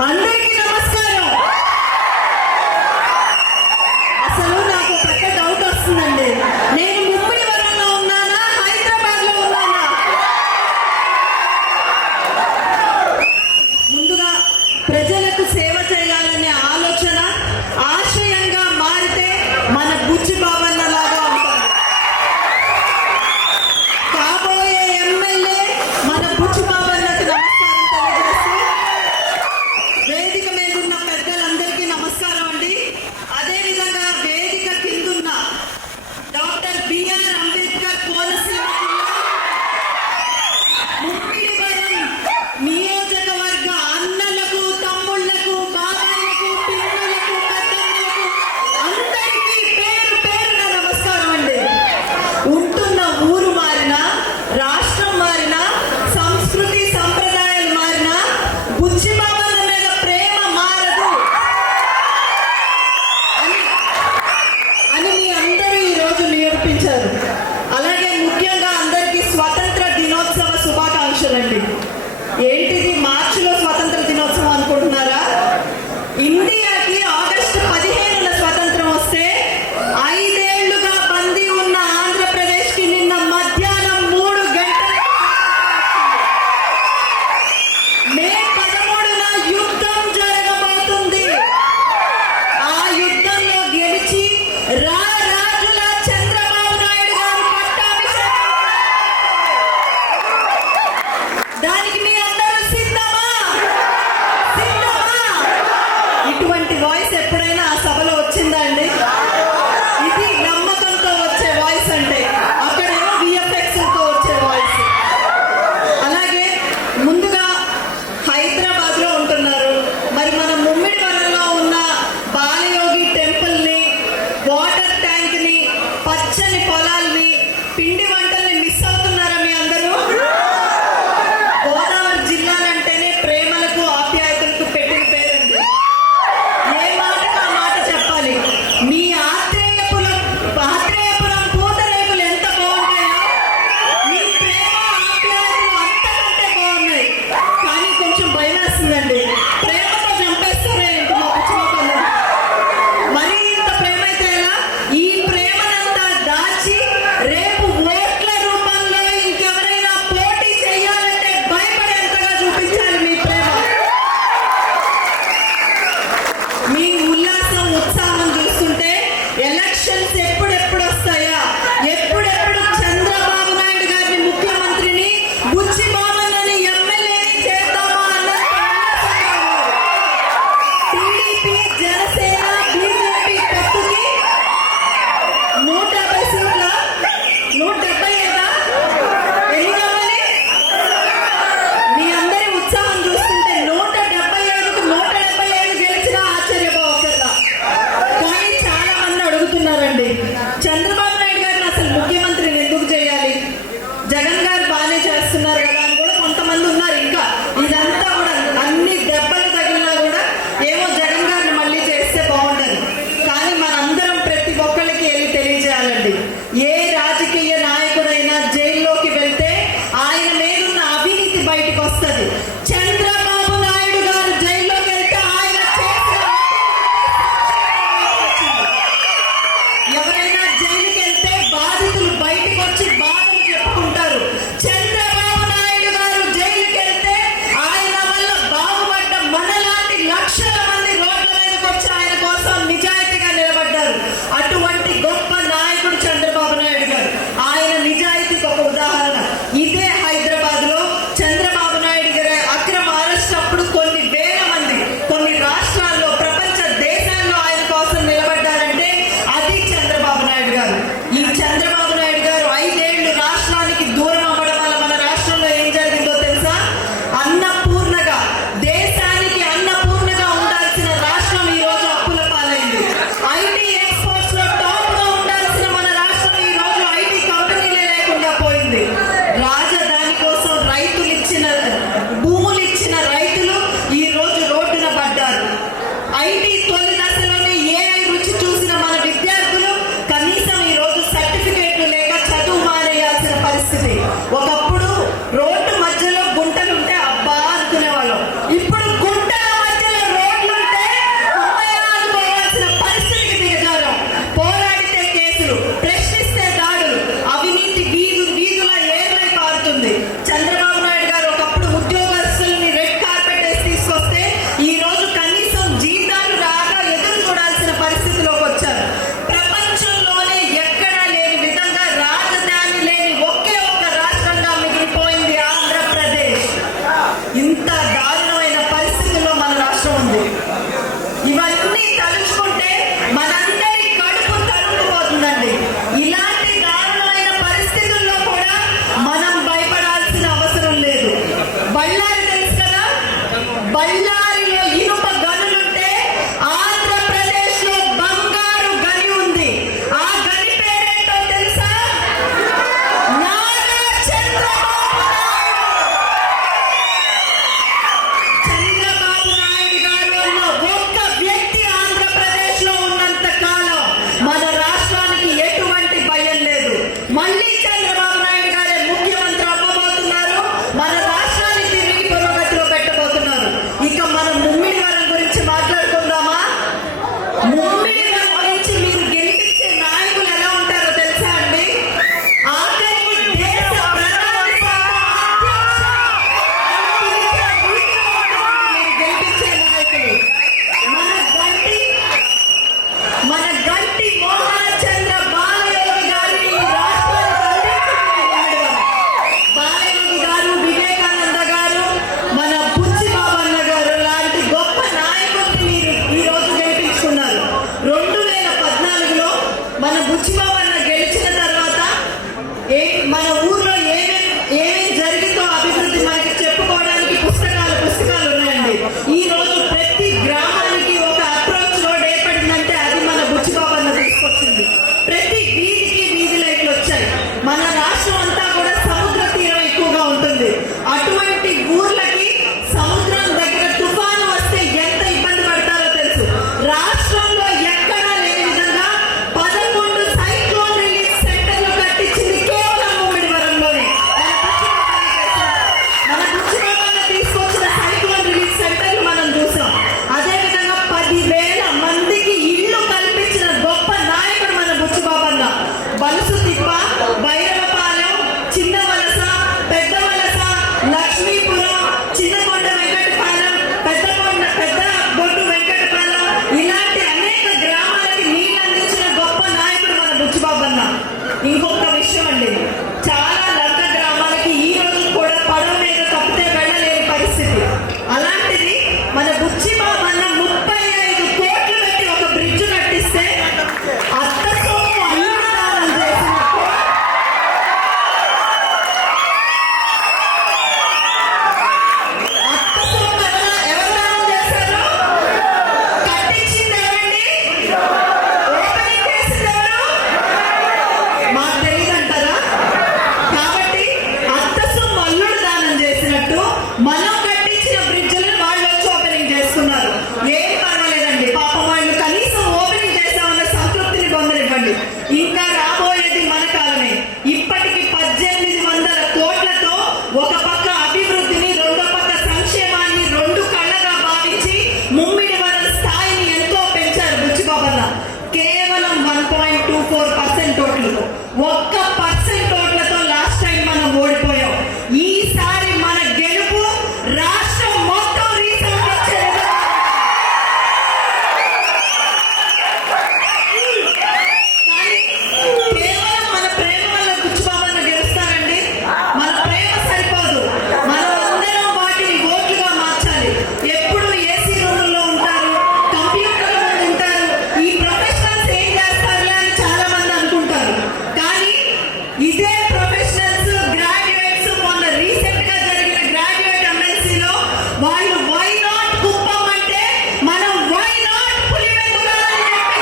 అందరికీ నమస్కారం. అసలు నాకు పెద్ద డౌట్ వస్తుందండి. నేను ముమ్మిడి వరంలో ఉన్నానా, హైదరాబాద్ లో ఉన్నానా? ముందుగా ప్రజలకు సేవ చేయాలనే ఆలోచన ఆశయంగా మారితే మన బుచ్చి బాబన్న లాగా ఉంటుంది. కాబోయే ఎమ్మెల్యే మన బుచ్చి బాబన్నకు నమస్కారం తెలియజేస్తూ, వేదిక మీద ఉన్న పెద్దలందరికీ నమస్కారం అండి. అదేవిధంగా వేదిక కిందున్న డాక్టర్ బిఆర్ అంబేద్కర్ కోనసీమ జిల్లా ముమ్మిడివరం నియోజకవర్గ అన్నలకు, తమ్ముళ్లకు, బాబాయిలకు, పిన్నులకు, పెద్దమ్మలకు అందరికీ పేరు పేరున నమస్కారం అండి. ఉంటున్న ఊరు మారినా, రాష్ట్రం మారినా, సంస్కృతి సంప్రదాయాలు మారినా బుచ్చి బాబన్న మీద ప్రేమ మారదు అని మీ అందరూ ఈరోజు నిరూపించారు. అలాగే ముఖ్యంగా అందరికీ స్వతంత్ర దినోత్సవ శుభాకాంక్షలండి. ఏంటిది మార్చిలో స్వతంత్ర దినోత్సవం అనుకుంటున్నారా? ఇండియాకి ఆగస్టు 15న స్వతంత్రం వస్తే 5 ఏళ్లుగా బందీ ఉన్న ఆంధ్రప్రదేశ్కి నిన్న మధ్యాహ్నం 3 గంటలకు మే 13న యుద్ధం జరగబోతుంది. ఆ యుద్ధంలో గెలిచి రాజుల చంద్రబాబు నాయుడు గారు పట్టాభిషేకం. దానికి మీ అందరూ సిద్ధమా? ఇటువంటి వాయిస్ ఎప్పుడైనా ఆ సభలో వచ్చిందా అండి? ఇది నమ్మకంతో వచ్చే వాయిస్ అంటే, అక్కడేమో విఎఫ్ఎక్స్ తో వచ్చే వాయిస్. అలాగే ముందుగా హైదరాబాద్ లో ఉంటున్నారు. మరి మన ముమ్మిడివరంలో ఉన్న బాలయోగి టెంపుల్ ని, వాటర్ ట్యాంక్ ని, పచ్చని పొలాల్ని, పిండి వంటల్ని మిస్ అవుతున్నారా మీ అందరూ? గోదావరి జిల్లాలంటేనే ప్రేమలకు, ఆప్యాయతలకు పెట్టిన పేరండి. ఏ మాటకు ఆ మాట చెప్పాలి. మీ ఆత్రేయపురం పూతరేకులు ఎంత బాగుంటాయో మీ ప్రేమ, ఆప్యాయతలు అంతకంటే బాగున్నాయి. కానీ కొంచెం భయం వేస్తుందండి. ప్రేమతో చంపేస్తారే ఏంటి మా పుచ్చిమోకలు? మరీ ఇంత ప్రేమ అయితే ఎలా? ఈ ప్రేమనంతా దాచి రేపు ఓట్ల రూపంలో ఇంకెవరైనా పోటీ చేయాలంటే భయపడేంతగా చూపించాలి మీ ప్రేమ. మీ ఉల్లాసం, ఉత్సాహం చూస్తుంటే ఎలక్షన్స్ ఎప్పుడెప్పుడు వస్తాయా, ఎప్పుడెప్పుడు చంద్రబాబు నాయుడు గారిని ముఖ్యమంత్రిని, బుచ్చి బాబన్నని ఎమ్మెల్యేని చేద్దామా అన్నది ఉల్లాసంగా ఉన్నారు. రోజు ప్రతి గ్రామానికి ఒక అప్రోచ్ రోడ్ ఏర్పడిందంటే అది మన బుచ్చిబాబన్న తీసుకొచ్చింది. ప్రతి వీధికి వీధి లైట్లు వచ్చాయి. మన రాష్ట్రం అంతా కూడా సముద్ర తీరం ఎక్కువగా ఉంటుంది. అటువంటి ఊర్లకి సముద్రం దగ్గర తుఫాను వస్తే ఎంత ఇబ్బంది పడతారో తెలుసు. రాష్ట్రంలో ఎక్కడా లేని విధంగా 11 సైక్లోన్ రిలీఫ్ సెంటర్లు కట్టించింది కేవలం ముమ్మిడివరంలోనే. మన బుచ్చిబాబన్న తీసుకొచ్చిన సైక్లోన్ రిలీఫ్ సెంటర్లు మనం చూసాం. అదే విధంగా 10,000 మందికి ఇల్లు కల్పించిన గొప్ప నాయకుడు మన బుచ్చిబాబన్న. బలుసు తిప్ప, భైరవపాలెం, చిన్న వలస, పెద్ద వలస, లక్ష్మీపురం, చిన్నకొండ వెంకటపాలెం, పెద్ద బొడ్డు వెంకటపాలెం ఇలాంటి అనేక గ్రామాలకి నీళ్ళు అందించిన గొప్ప నాయకుడు మన బుచ్చిబాబన్న. ఇంకొక విషయం అండి, చాలా లంక గ్రామాలకి ఈ రోజు కూడా పడవ మీద తప్పితే వెళ్ళలేని పరిస్థితి. అలాంటిది మన బుచ్చిబాబన్న 35 కోట్లు పెట్టి ఒక బ్రిడ్జ్ కట్టిస్తే అత్త సొమ్ము అన్నదానం చేసినట్టు అత్త సొమ్ము ఎవరు దానం చేశారు? కట్టించింది ఎవరండి? ఓపెనింగ్ చేసింది ఎవరు? మాకు తెలియదంటారా? కాబట్టి అత్త సొమ్ము అల్లుడు దానం చేసినట్టు మనం కట్టించిన బ్రిడ్జ్లను వాళ్ళు వచ్చి ఓపెనింగ్ చేసుకున్నారు. ఏం పర్వాలేదండి, పాపం వాళ్ళు కనీసం ఓపెనింగ్ చేస్తామన్న సంతృప్తిని పొందనివ్వండి. ఇంకా రాబోయేది మన కాలమే. ఇప్పటికి 1800 కోట్లతో ఒక పక్క అభివృద్ధిని, రెండో పక్క సంక్షేమాన్ని రెండు కళ్ళగా భావించి ముమ్మిడివరం స్థాయిని ఎంతో పెంచారు బుచ్చిబాబన్న. కేవలం 1.24% ఓట్లతో, 1% ఓట్లతో లాస్ట్ టైం మనం ఓడిపోయాం. ఈసారి మన గెలుపు రాష్ట్రం మొత్తం రీసౌండ్ వచ్చే విధంగా. కానీ కేవలం మన ప్రేమ వల్ల బుచ్చిబాబన్న గెలుస్తారండి? మన ప్రేమ సరిపోదు, మనం అందరం వాటిని ఓట్లుగా మార్చాలి. ఎప్పుడు ఏసీ రూముల్లో ఉంటారు, కంప్యూటర్ల ముందు ఉంటారు. ఈ ప్రొఫెషనల్స్ ఏం చేస్తారులే అని చాలా మంది అనుకుంటారు. కానీ ఇదే ప్రొఫెషనల్స్, గ్రాడ్యుయేట్స్, మొన్న రీసెంట్ గా జరిగిన గ్రాడ్యుయేట్ ఎమ్మెల్సీలో వాళ్ళు వై నాట్ కుప్పం అంటే మనం వై నాట్ పులివెందుల అని చెప్పి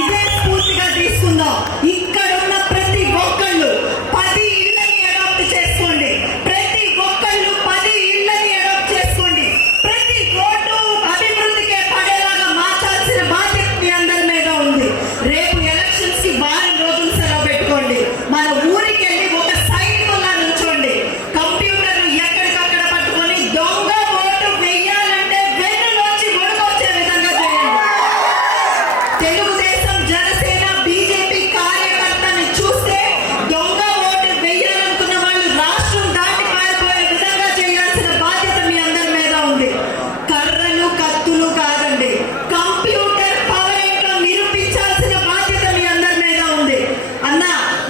ఇదే స్ఫూర్తిగా తీసుకుందాం. ఇక్కడున్న ప్రతి ఒక్కళ్ళు 10 ఇళ్ళని అడాప్ట్ చేసుకోండి. ప్రతి ఒక్కళ్ళు 10 ఇళ్ళని అడాప్ట్ చేసుకోండి. ప్రతి ఓటు అభివృద్ధికే పడేలాగా మార్చాల్సిన బాధ్యత మీ అందరి మీద ఉంది. రేపు ఎలక్షన్స్ కి వారం రోజులు సెలవు పెట్టుకోండి. మన ఊరికి వెళ్ళి ఒక సైనికుల్లా నుంచోండి. కంప్యూటర్లు ఎక్కడికక్కడ పట్టుకొని దొంగ ఓటు వెయ్యాలంటే వెన్నులోంచి ఒడుకొచ్చే విధంగా చేయండి. తెలుగుదేశం, జనసేన, బీజేపీ కార్యకర్తని చూస్తే దొంగ ఓటు వెయ్యాలనుకున్న వాళ్ళు రాష్ట్రం దాటి పారిపోయే విధంగా చేయాల్సిన బాధ్యత మీ అందరి మీద ఉంది. కర్రలు, కత్తులు కాదండి, కంప్యూటర్ పవర్ ఏంటో నిరూపించాల్సిన బాధ్యత మీ అందరి మీద ఉంది. అన్న,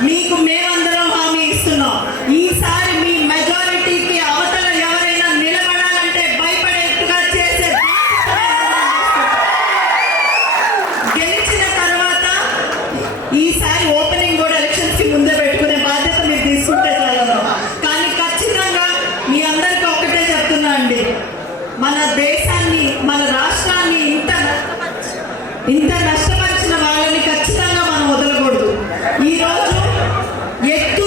మీకు మేమందరం హామీ ఇస్తున్నాం. ఈసారి మీ మెజారిటీకి అవతల ఎవరైనా నిలబడాలంటే భయపడేట్టుగా చేసే బాధ్యత గెలిచిన తర్వాత ఈసారి ఓపెనింగ్ కూడా ఎలక్షన్స్ కి ముందే పెట్టుకునే బాధ్యత మీరు తీసుకుంటే చాలన్నా. కానీ ఖచ్చితంగా మీ అందరికీ ఒక్కటే చెప్తున్నా అండి, మన దేశాన్ని, మన రాష్ట్రాన్ని ఇంత నష్టపరిచిన వాళ్ళని ఖచ్చితంగా మనం వదలకూడదు. ఈ రోజు ఎత్తు